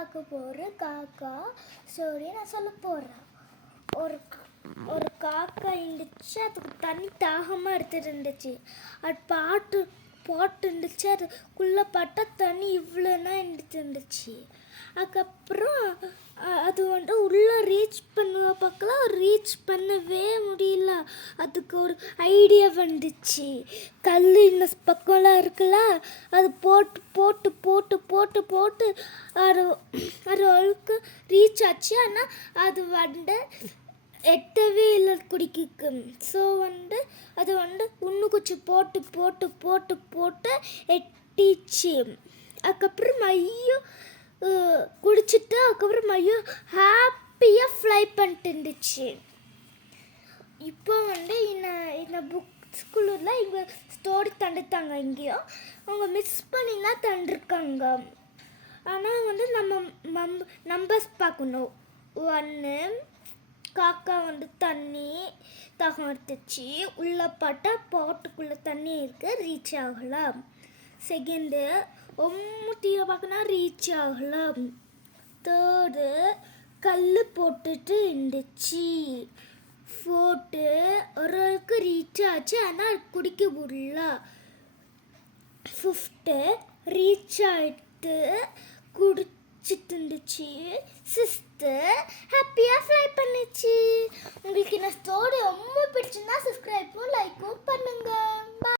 பார்க்க போகிற காக்கா ஸ்டோரி நான் சொல்ல போகிறேன். ஒரு ஒரு காக்கா இருந்துச்சு, அதுக்கு தண்ணி தாகமாக எடுத்துட்டு இருந்துச்சு. அது பாட்டு இருந்துச்சு, அதுக்குள்ளே பார்த்தா தண்ணி இவ்வளோனா இருந்துச்சு. அதுக்கப்புறம் அது உள்ளே ரீச் பார்க்கலாம், ரீச் பண்ணவே முடியல. அதுக்கு ஒரு ஐடியா வந்துச்சு. கல் இந்த பக்கம்லாம் இருக்குல்ல, அது போட்டு போட்டு போட்டு போட்டு போட்டு அது அளவுக்கு ரீச் ஆச்சு. ஆனால் அது எட்டவே இல்லை குடிக்கு. ஸோ அது இன்னும் கொஞ்சம் போட்டு போட்டு போட்டு போட்டு எட்டிச்சு. அதுக்கப்புறம் ஐயோ குடிச்சிட்டு அதுக்கப்புறம் ஐயோ ஹாப்பியாக ஃப்ளை பண்ணிட்டு இருந்துச்சு. இப்போ இந்த புக் ஸ்கூலில் இங்கே ஸ்டோரி தந்துட்டாங்க. இங்கேயோ அவங்க மிஸ் பண்ணி தான் தந்துருக்காங்க. ஆனால் நம்ம நம்பர்ஸ் பார்க்கணும். 1 காக்கா தண்ணி தாகம் எடுத்துச்சு, உள்ளே பார்த்தா பாட்டுக்குள்ளே தண்ணி இருக்குது, ரீச் ஆகலாம். செகண்டு ஒம்முட்டியில் பார்க்கணும், ரீச் ஆகலாம். தேர்டு கல் போட்டுட்டு இருந்துச்சு. ஃபோர்த்து ஓரளவுக்கு ரீச் ஆச்சு, ஆனால் குடிக்க முடியல. ஃபிஃப்த்து ரீச் ஆகிட்டு குடிச்சிட்டு இருந்துச்சு. சிக்ஸ்த்து ஹாப்பியாக ஃப்ளை பண்ணிச்சு. உங்களுக்கு இந்த ஸ்டோரி ரொம்ப பிடிச்சிருந்தா சப்ஸ்கிரைப்பும் லைக்கும் பண்ணுங்கள்.